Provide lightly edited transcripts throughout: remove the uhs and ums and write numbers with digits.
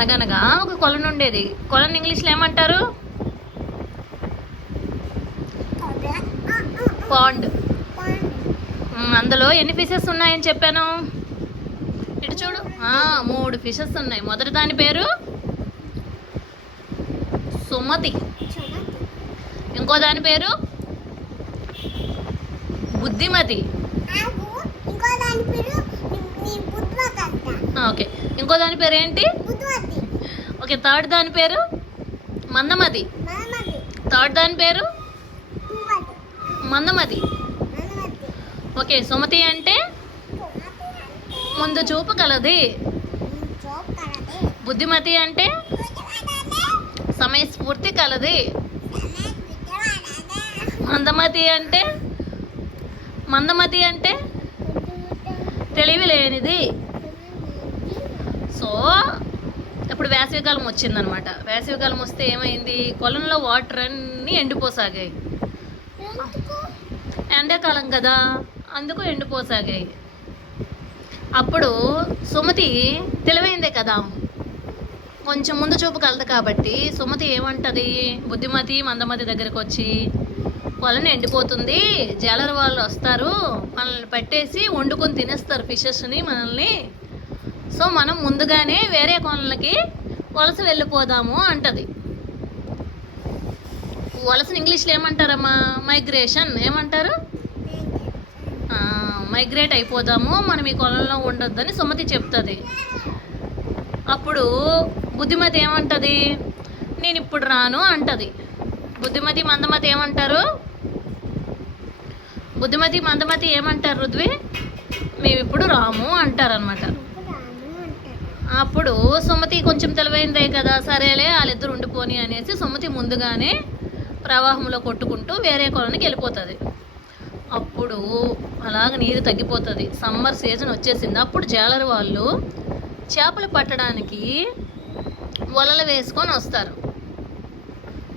అనగనగా ఒక కొలను ఉండేది. కొలను ఇంగ్లీష్లో ఏమంటారు? పాండ్. అందులో ఎన్ని ఫిషెస్ ఉన్నాయని చెప్పాను? ఇటు చూడు, 3 ఫిషెస్ ఉన్నాయి. మొదటి దాని పేరు సుమతి, ఇంకో దాని పేరు బుద్ధిమతి, ఓకే, ఇంకో దాని పేరు ఏంటి? ఓకే, థర్డ్ దాని పేరు మందమతి, థర్డ్ దాని పేరు మందమతి. ఓకే, సుమతి అంటే ముందు చూపు కలది, బుద్ధిమతి అంటే సమయస్ఫూర్తి కలది, మందమతి అంటే తెలివి లేనిది. సో ఇప్పుడు వేసవికాలం వచ్చిందనమాట. వేసవికాలం వస్తే ఏమైంది? కొలంలో వాటర్ అన్నీ ఎండిపోసాగాయి. ఎండాకాలం కదా, అందుకు ఎండిపోసాగాయి. అప్పుడు సుమతి తెలివైందే కదా, కొంచెం ముందు చూపు కలదు కాబట్టి సుమతి ఏమంటది? బుద్ధిమతి మందమతి దగ్గరకు వచ్చి, కొలను ఎండిపోతుంది, జాలరు వాళ్ళు వస్తారు, మనల్ని పట్టేసి వండుకొని తినేస్తారు ఫిషెస్ని మనల్ని. సో మనం ముందుగానే వేరే కొనలకి వలస వెళ్ళిపోదాము అంటది. వలసని ఇంగ్లీష్లో ఏమంటారమ్మా? మైగ్రేషన్. ఏమంటారు? మైగ్రేట్ అయిపోదాము, మనం ఈ కొలంలో ఉండొద్దని సుమతి చెప్తుంది. అప్పుడు బుద్ధిమతి ఏమంటది? నేను ఇప్పుడు రాను అంటది. బుద్ధిమతి మందమతి ఏమంటారు? బుద్ధిమతి మందమతి ఏమంటారు రుద్వి? మేము ఇప్పుడు రాము అంటారనమాట. అప్పుడు సుమతి కొంచెం తెలివైందే కదా, సరేలే వాళ్ళిద్దరు ఉండిపోని అనేసి సుమతి ముందుగానే ప్రవాహంలో కొట్టుకుంటూ వేరే కొలనికి వెళ్ళిపోతుంది. అప్పుడు అలాగ నీరు తగ్గిపోతుంది. సమ్మర్ సీజన్ వచ్చేసింది. అప్పుడు జాలరు వాళ్ళు చేపలు పట్టడానికి వలలు వేసుకొని వస్తారు.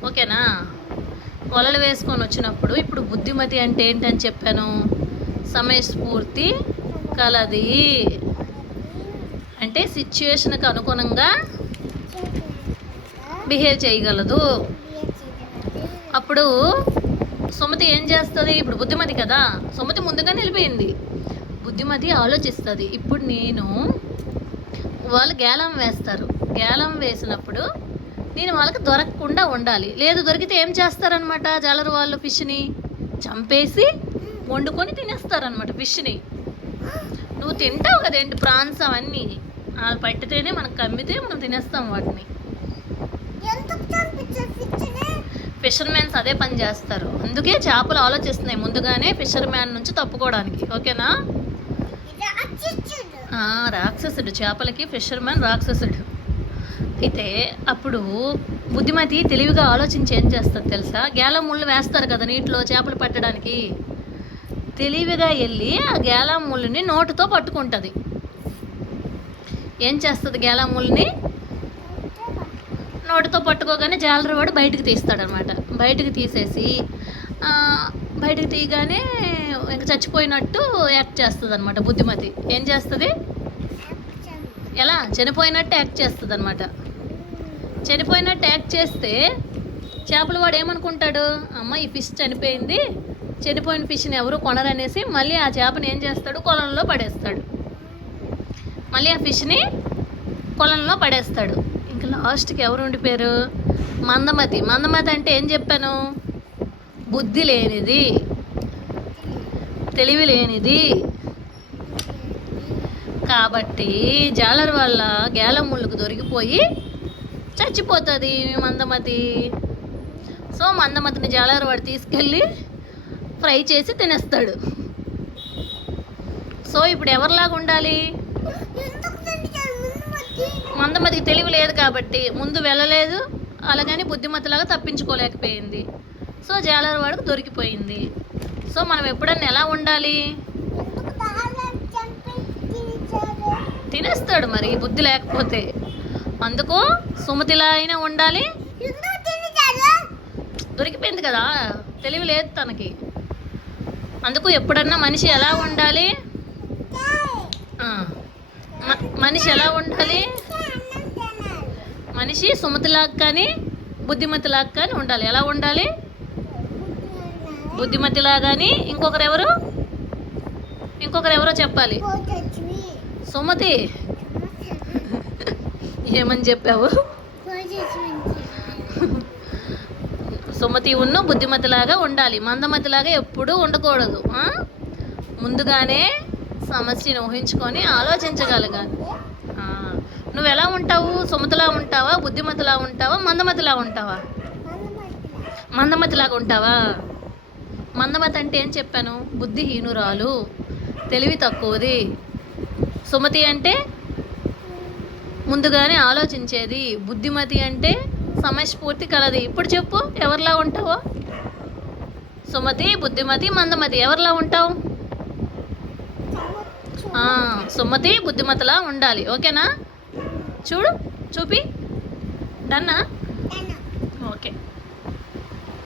ఓకేనా? వలలు వేసుకొని వచ్చినప్పుడు ఇప్పుడు బుద్ధిమతి అంటే ఏంటని చెప్పాను? సమయస్ఫూర్తి కలది, అంటే సిచ్యుయేషన్కి అనుగుణంగా బిహేవ్ చేయగలదు. అప్పుడు సుమతి ఏం చేస్తుంది? ఇప్పుడు బుద్ధిమతి కదా, సుమతి ముందుగా నిలిపోయింది. బుద్ధిమతి ఆలోచిస్తుంది, ఇప్పుడు వాళ్ళు గేలం వేస్తారు. గేలం వేసినప్పుడు నేను వాళ్ళకి దొరకకుండా ఉండాలి. లేదు దొరికితే ఏం చేస్తారనమాట? జాలరు వాళ్ళు ఫిష్ని చంపేసి వండుకొని తినేస్తారనమాట. ఫిష్ని నువ్వు తింటావు కదేంటి, ప్రాన్స్ అవన్నీ వాళ్ళు పట్టితేనే మనకు కమ్మితే మనం తినేస్తాం వాటిని. ఫిషర్మెన్స్ అదే పని చేస్తారు. అందుకే చేపలు ఆలోచిస్తున్నాయి ముందుగానే ఫిషర్ మ్యాన్ నుంచి తప్పుకోవడానికి. ఓకేనా? రాక్షసుడు, చేపలకి ఫిషర్ మ్యాన్ రాక్షసుడు. అయితే అప్పుడు బుద్ధిమతి తెలివిగా ఆలోచించి ఏం చేస్తుంది తెలుసా? గేలం ముళ్ళు వేస్తారు కదా నీటిలో చేపలు పట్టడానికి. తెలివిగా వెళ్ళి ఆ గేలం ముళ్ళని నోటుతో పట్టుకుంటుంది. ఏం చేస్తుంది? గేలం ముళ్ళని నోటితో పట్టుకోగానే జాలరు వాడు బయటకు తీస్తాడనమాట. బయటకు తీసేసి బయటకు తీయగానే ఇంకా చచ్చిపోయినట్టు యాక్ట్ చేస్తుంది అనమాట బుద్ధిమతి. ఏం చేస్తుంది? ఎలా? చనిపోయినట్టు యాక్ట్ చేస్తుంది అనమాట. చనిపోయినట్టు యాక్ట్ చేస్తే చేపల వాడు ఏమనుకుంటాడు? అమ్మ ఈ ఫిష్ చనిపోయింది, చనిపోయిన ఫిష్ని ఎవరు కొనరనేసి మళ్ళీ ఆ చేపని ఏం చేస్తాడు? కొలంలో పడేస్తాడు. మళ్ళీ ఆ ఫిష్ని కొలంలో పడేస్తాడు. ఇంకా లాస్ట్కి ఎవరు ఉండిపోయారు? మందమతి. మందమతి అంటే ఏం చెప్పాను? బుద్ధి లేనిది, తెలివి లేనిది. కాబట్టి జాలరు వల్ల గేలం ముళ్ళకు దొరికిపోయి చచ్చిపోతుంది మందమతి. సో మందమతిని జాలరు వాడు తీసుకెళ్ళి ఫ్రై చేసి తినేస్తాడు. సో ఇప్పుడు ఎవరిలాగా ఉండాలి? మందమతికి తెలివి లేదు కాబట్టి ముందు వెళ్ళలేదు, అలాగని బుద్ధిమతిలాగా తప్పించుకోలేకపోయింది. సో జాలరు వాడికి దొరికిపోయింది. సో మనం ఎప్పుడన్నా ఎలా ఉండాలి? తినేస్తాడు మరి బుద్ధి లేకపోతే. అందుకు సుమతిలా అయినా ఉండాలి. దొరికిపోయింది కదా, తెలివి లేదు తనకి. అందుకు ఎప్పుడన్నా మనిషి ఎలా ఉండాలి? మనిషి ఎలా ఉండాలి? మనిషి సుమతిలాగా కానీ బుద్ధిమతిలాగా కానీ ఉండాలి. ఎలా ఉండాలి? బుద్ధిమతిలాగాని. ఇంకొకరు ఎవరో చెప్పాలి. సుమతి ఏమని చెప్పావు? సుమతి బుద్ధిమతిలాగా ఉండాలి. మందమతిలాగా ఎప్పుడూ ఉండకూడదు. ముందుగానే సమస్యను ఊహించుకొని ఆలోచించగలగాలి. నువ్వు ఎలా ఉంటావు? సుమతిలా ఉంటావా, బుద్ధిమతిలా ఉంటావా, మందమతిలా ఉంటావా? మందమతిలాగా ఉంటావా? మందమతి అంటే ఏం చెప్పాను? బుద్ధిహీనురాలు, తెలివి తక్కువది. సుమతి అంటే ముందుగానే ఆలోచించేది. బుద్ధిమతి అంటే సమయస్ఫూర్తి కలది. ఇప్పుడు చెప్పు, ఎవరిలా ఉంటావో? సుమతి, బుద్ధిమతి, మందమతి ఎవరిలా ఉంటావు? సుమతి బుద్ధిమతిలా ఉండాలి. ఓకేనా? చూపి. డన్నా?